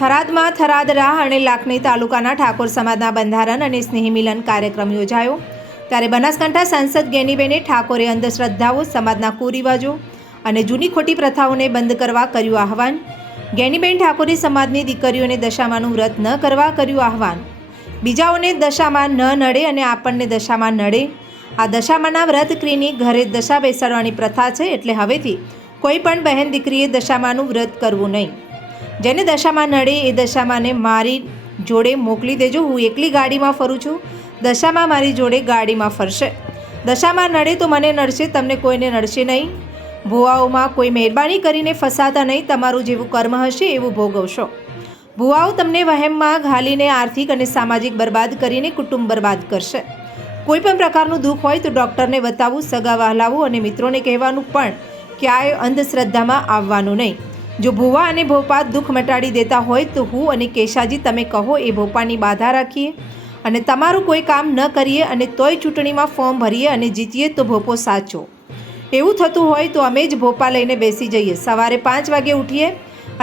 થરાદમાં થરાદ રાહ અને લાખણી તાલુકાના ઠાકોર સમાજના બંધારણ અને સ્નેહી મિલન કાર્યક્રમ યોજાયો. ત્યારે બનાસકાંઠા સાંસદ ગેનીબેને ઠાકોરે અંધશ્રદ્ધાઓ, સમાજના કુરિવાજો અને જૂની ખોટી પ્રથાઓને બંધ કરવા કર્યું આહવાન. ગેનીબેન ઠાકોરે સમાજની દીકરીઓને દશામાનું વ્રત ન કરવા કર્યું આહવાન. બીજાઓને દશામાં ન નડે અને આપણને દશામાં નડે. આ દશામાના વ્રત ક્રિની ઘરે દશા બેસાડવાની પ્રથા છે એટલે હવેથી કોઈ પણ બહેન દીકરીએ દશામાનું વ્રત કરવું નહીં. જેને દશામાં નડે એ દશામાંને મારી જોડે મોકલી દેજો. હું એકલી ગાડીમાં ફરું છું. દશામાં મારી જોડે ગાડીમાં ફરશે. દશામાં નડે તો મને નડશે, તમને કોઈને નડશે નહીં. ભુવાઓમાં કોઈ મહેરબાની કરીને ફસાતા નહીં. તમારું જેવું કર્મ હશે એવું ભોગવશો. ભુવાઓ તમને વહેમમાં ઘાલીને આર્થિક અને સામાજિક બરબાદ કરીને કુટુંબ બરબાદ કરશે. કોઈ પણ પ્રકારનું દુઃખ હોય તો ડૉક્ટરને બતાવવું સગા વહાલાવું અને મિત્રોને કહેવાનું પણ ક્યાંય અંધશ્રદ્ધામાં આવવાનું નહીં. જો ભુવા અને ભોપા દુઃખ મટાડી દેતા હોય તો હું અને કેશાજી તમે કહો એ ભોપાની બાધા રાખીએ. અને તમારું કોઈ કામ ન કરીએ અને તોય ચૂંટણીમાં ફોર્મ ભરીએ અને જીતીએ તો ભોપો સાચો. એવું થતું હોય તો અમે જ ભોપા લઈને બેસી જઈએ. સવારે પાંચ વાગે ઉઠીએ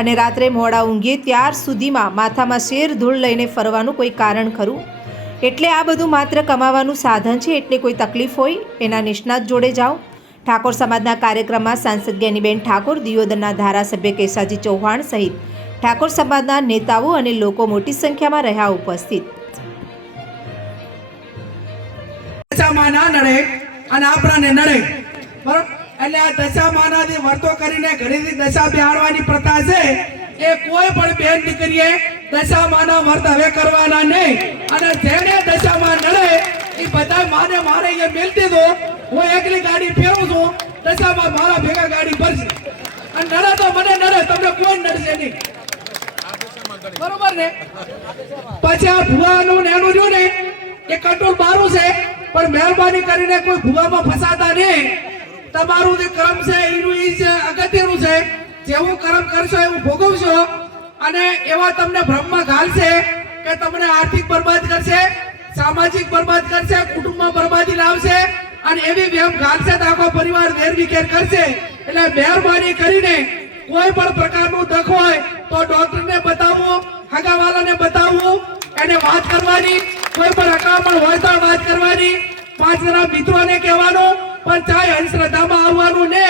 અને રાત્રે મોડા ઊંઘીએ ત્યાર સુધીમાં માથામાં શેર ધૂળ લઈને ફરવાનું કોઈ કારણ ખરું? એટલે આ બધું માત્ર કમાવાનું સાધન છે, એટલે કોઈ તકલીફ હોય? એના નિષ્ણાત જોડે જાઓ. ઠાકોર સમાજના કાર્યક્રમમાં સાંસદ જ્ઞાનીબેન ઠાકોર, દિયોદરના ધારાસભ્ય કેશાજી ચૌહાણ સહિત ઠાકોર સમાજના નેતાઓ અને લોકો મોટી સંખ્યામાં રહ્યા ઉપસ્થિત. કરીને ઘરેથી દશા બેહાડવાની પ્રથા છે. એ કોઈ પણ બેન દીકરીએ દશામાના કરવાના નહીં. અને જેને દશામાં નડે, એ બધા માને મારે એ હું દશામાં મારા ભેગા ગાડી ભરશે. અને નડે તો મને નડે, તમને કોઈ નડશે નહીં. બરોબર ને? પછી આ ભુવાનું ને એનું જો ને એ કંટ્રોલ મારું છે, પણ મહેરબાની કરીને કોઈ ભુવામાં ફસાતા નહીં. તમારું જે કર્મ છે, એનું ઈ છે, અગત્યનું છે. જેવું કર્મ કરશો એવું ભોગવશો. અને એવા તમને ભ્રમમાં ઘાલશે કે તમને આર્થિક બરબાદ કરશે, સામાજિક બરબાદ કરશે, કુટુંબમાં બરબાદી લાવશે અને એવી વેમ તો આખો પરિવાર વેરવિખેર કરશે. એટલે મહેરબાની કરીને કોઈ પણ પ્રકારનું દખ હોય તો ડોક્ટરને બતાવવું હગાવાલાને બતાવવું એને વાત કરવાની, કોઈ પણ હકામણ હોય તો વાત કરવાની. પાંચ જણા મિત્રોને કહેવાનું, પણ ચાહે અંધશ્રદ્ધામાં આવવાનું ને.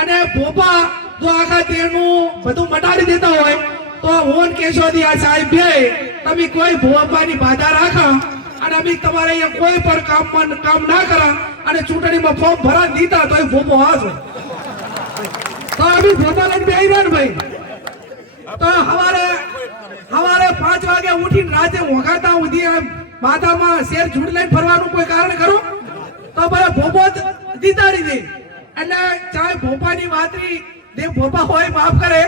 અને ભોપા જો આખા તેનું બધું મટાડી દેતા હોય, તો હું કેશોદી આ સાહેબ તમે કોઈ ભોપાની બાધા રાખો. અને અમે તમારે અહીંયા કોઈ પણ કામ કામ ના કરા અને ચૂંટણીમાં ફોર્મ ભરા દીધા તો ભોપો હાશે તો અમે ભોપા લઈને બે રહ્યા ભાઈ. તો હવારે હવારે પાંચ વાગે ઉઠીને રાતે વગાતા સુધી એમ માથામાં શેર ઝૂંડ લઈને ફરવાનું કોઈ કારણ ખરું? તો મને ભોપો જ દીતાડી દે. એટલે ચાહે ભોપાની વાતરી જે ભોપા હોય માફ કરે,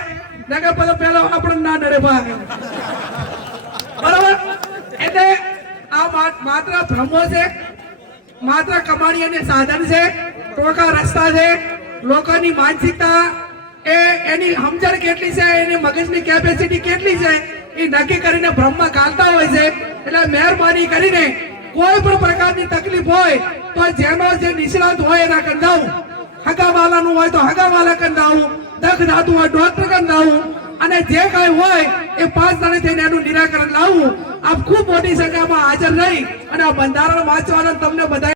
નકર પછી પેલા આપણને ના ડરે બરાબર? એટલે માત્ર ભ્રમો છે. માત્ર કમાણી અને સાધન છે. ટોકા રસ્તા છે. લોકોની માનસિકતા એ, એની સમજણ કેટલી છે, એની મગજની કેપેસિટી કેટલી છે, એ નક્કી કરીને ભ્રમમાં ગાલતા હોય છે. એટલે મહેરબાની કરીને કોઈ પણ પ્રકારની તકલીફ હોય, તો જેનો જે નિષ્ણાત હોય એના કંદાવું હગાવાલાનું હોય તો હગાવાલા કંદાવું દખ ધાતું હોય ડોક્ટર કંદાવું અને જે કાંઈ હોય, એ પાંચ દાડે થઈને એનું નિરાકરણ લાવવું. આપ ખૂબ મોટી સંખ્યામાં હાજર રહી અને આ બંધારણ વાંચવાનો તમને બધા